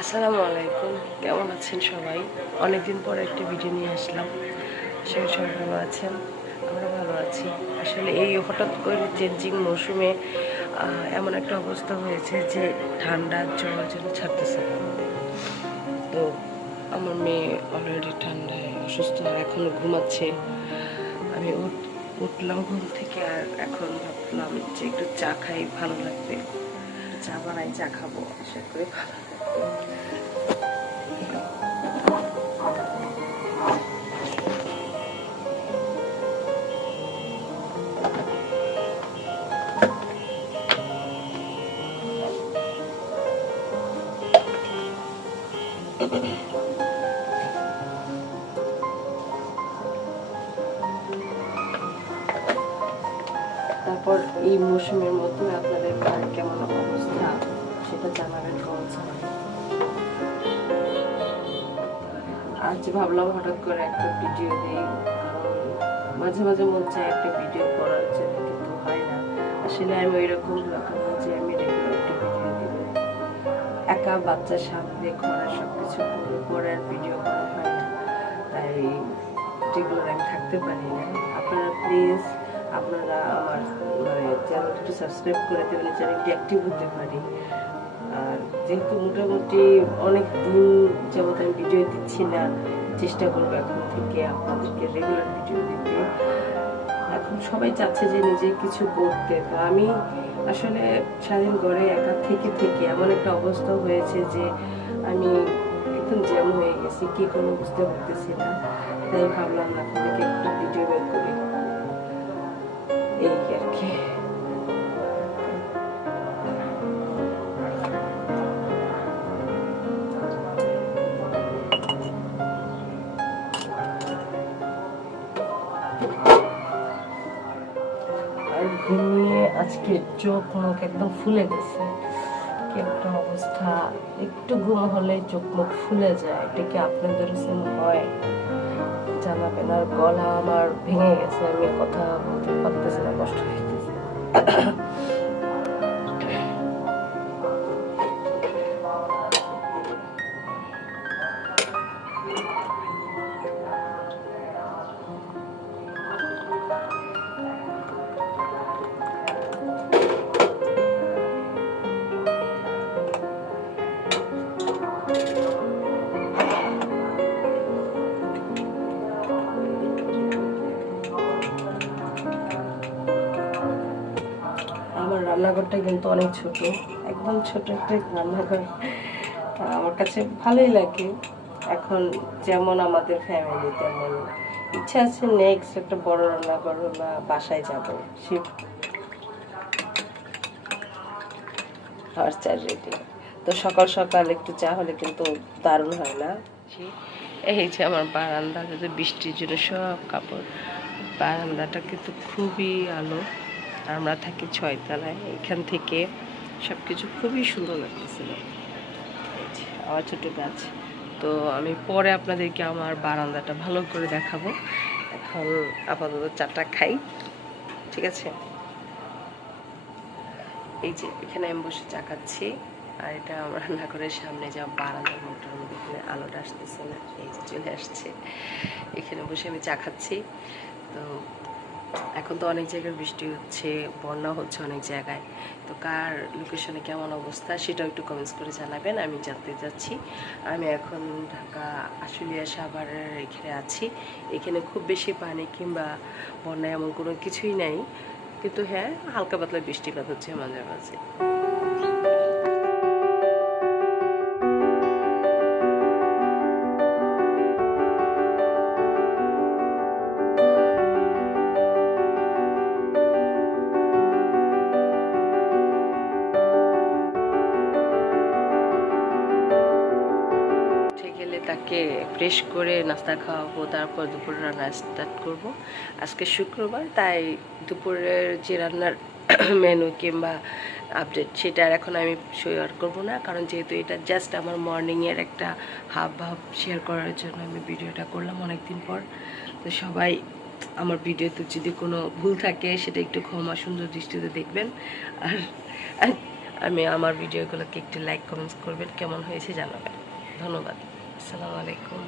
আসসালামু আলাইকুম, কেমন আছেন সবাই? অনেকদিন পর একটি ভিডিও নিয়ে আসলাম। সবাই সবাই ভালো আছেন, আমরা ভালো আছি। আসলে এই হঠাৎ করে চেঞ্জিং মৌসুমে এমন একটা অবস্থা হয়েছে যে ঠান্ডা জ্বর যেন ছাড়তেছে না। তো আমার মেয়ে অলরেডি ঠান্ডায় অসুস্থ, এখন ঘুমাচ্ছে। আমি উঠলাম ঘুম থেকে, আর এখন ভাবলাম যে একটু চা খাই, ভালো লাগবে। চা বানাই, চা খাবো, আশা করি ভালো লাগবে। তারপর এই মৌসুমের মধ্যে আপনাদের কার কেমন অবস্থা সেটা জানাবেন কমেন্টস করে। আজ ভাবলাম হঠাৎ করে একটা ভিডিও দিই, কারণ মাঝে মাঝে মন চায় একটা ভিডিও করার জন্য, কিন্তু হয় না। আসলে আমি ওইরকম ব্লগার না যে আমি রেগুলার একটা ভিডিও দিব। একা বাচ্চার সামনে ঘরে সবকিছু করে পরে আর ভিডিও করা হয় না, তাই রেগুলার আমি থাকতে পারি না। আপনারা প্লিজ আপনারা আমার চ্যানেলটা একটু সাবস্ক্রাইব করে দেবেন, চ্যানেলটি অ্যাক্টিভ হতে পারি। আর যেহেতু মোটামুটি অনেক দিন যাবত আমি ভিডিও দিচ্ছি না, চেষ্টা করবো এখন থেকে আপনাদেরকে রেগুলার ভিডিও দিতে। এখন সবাই চাচ্ছে যে নিজে কিছু করতে, তো আমি আসলে সারাদিন ঘরে একা থেকে থেকে এমন একটা অবস্থা হয়েছে যে আমি একদম জ্যাম হয়ে গেছি, কি করবো বুঝতে পারতেছি না। তাই ভাবলাম আপনাদেরকে একটা ভিডিও বের করি, এই আর কি। আর ঘুমিয়ে আজকে চোখ মুখ একদম ফুলে গেছে, কি একটা অবস্থা। একটু ঘুম হলে চোখ মুখ ফুলে যায়, এটা কি আপনাদের সেম হয় জানাবেন। আর গলা আমার ভেঙে গেছে, আমি কথা বলতে পারতেছি না, কষ্ট হইতেছে। আমার রান্নাঘরটা কিন্তু অনেক ছোট, একদম ছোট একটা রান্নাঘর। আমার কাছে ভালোই লাগে। এখন যেমন আমাদের ফ্যামিলি, তেমন ইচ্ছা আছে নেক্সট একটা বড় রান্নাঘর বা বাসায় যাব। শিফট আর চা রেডি। তো সকাল সকাল একটু চা হলে কিন্তু দারুণ হয় না? এই যে আমার বারান্দা, যদি বৃষ্টির জন্য সব কাপড়, বারান্দাটা কিন্তু খুবই আলো। আমরা থাকি 6 তলায়, এখান থেকে সব কিছু খুবই সুন্দর লাগতেছিল। আমার ছোটো গাছ। তো আমি পরে আপনাদেরকে আমার বারান্দাটা ভালো করে দেখাবো। এখন আপাতত চাটা খাই, ঠিক আছে? এই যে এখানে আমি বসে চা খাচ্ছি, আর এটা আমার রান্নাঘরের সামনে যা বারান্দার মোটর মধ্যে, এখানে আলোটা আসতেছে না, এই যে চলে আসছে। এখানে বসে আমি চা খাচ্ছি। তো এখন তো অনেক জায়গায় বৃষ্টি হচ্ছে, বন্যা হচ্ছে অনেক জায়গায়। তো কার লোকেশনে কেমন অবস্থা সেটাও একটু কমেন্টস করে জানাবেন, আমি জানতে চাচ্ছি। আমি এখন ঢাকা আশুলিয়া সাভারের এখানে আছি। এখানে খুব বেশি পানি কিংবা বন্যা এমন কোনো কিছুই নাই, কিন্তু হ্যাঁ, হালকা পাতলা বৃষ্টিপাত হচ্ছে মাঝে মাঝে। গেলে তাকে ফ্রেশ করে নাস্তা খাওয়াবো, তারপর দুপুরে রান্না স্টার্ট করব। আজকে শুক্রবার, তাই দুপুরের যে রান্নার মেনু কিংবা আপডেট সেটা আর এখন আমি শেয়ার করব না, কারণ যেহেতু এটা জাস্ট আমার মর্নিংয়ের একটা হাব ভাব শেয়ার করার জন্য আমি ভিডিওটা করলাম অনেক দিন পর। তো সবাই আমার ভিডিওতে যদি কোনো ভুল থাকে সেটা একটু ক্ষমা সুন্দর দৃষ্টিতে দেখবেন। আর আমি আমার ভিডিওগুলোকে একটু লাইক কমেন্টস করবেন, কেমন হয়েছে জানাবেন। ধন্যবাদ। আসসালামু আলাইকুম।